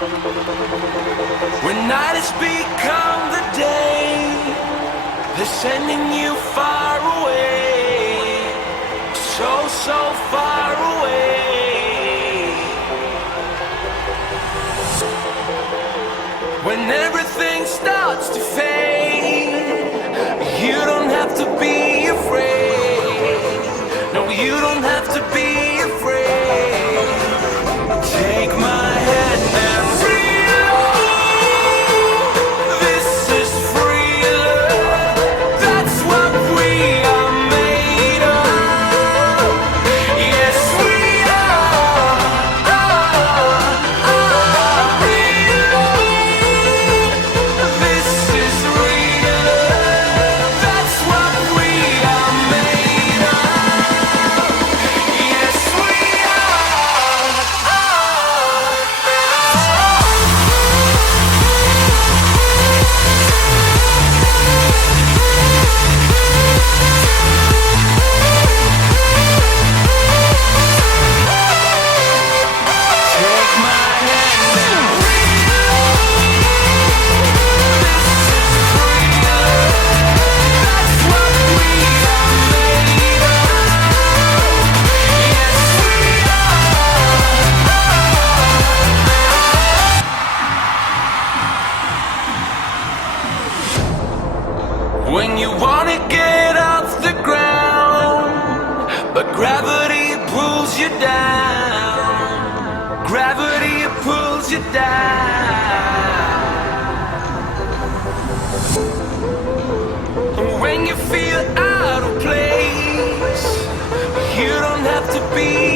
When night has become the day, they're sending you far away, so, so far away. When everything starts to fade, you don't have to be afraid. No, you don't have to be afraid. Take my hand and when you wanna get off the ground, but gravity pulls you down. Gravity pulls you down. And when you feel out of place, you don't have to be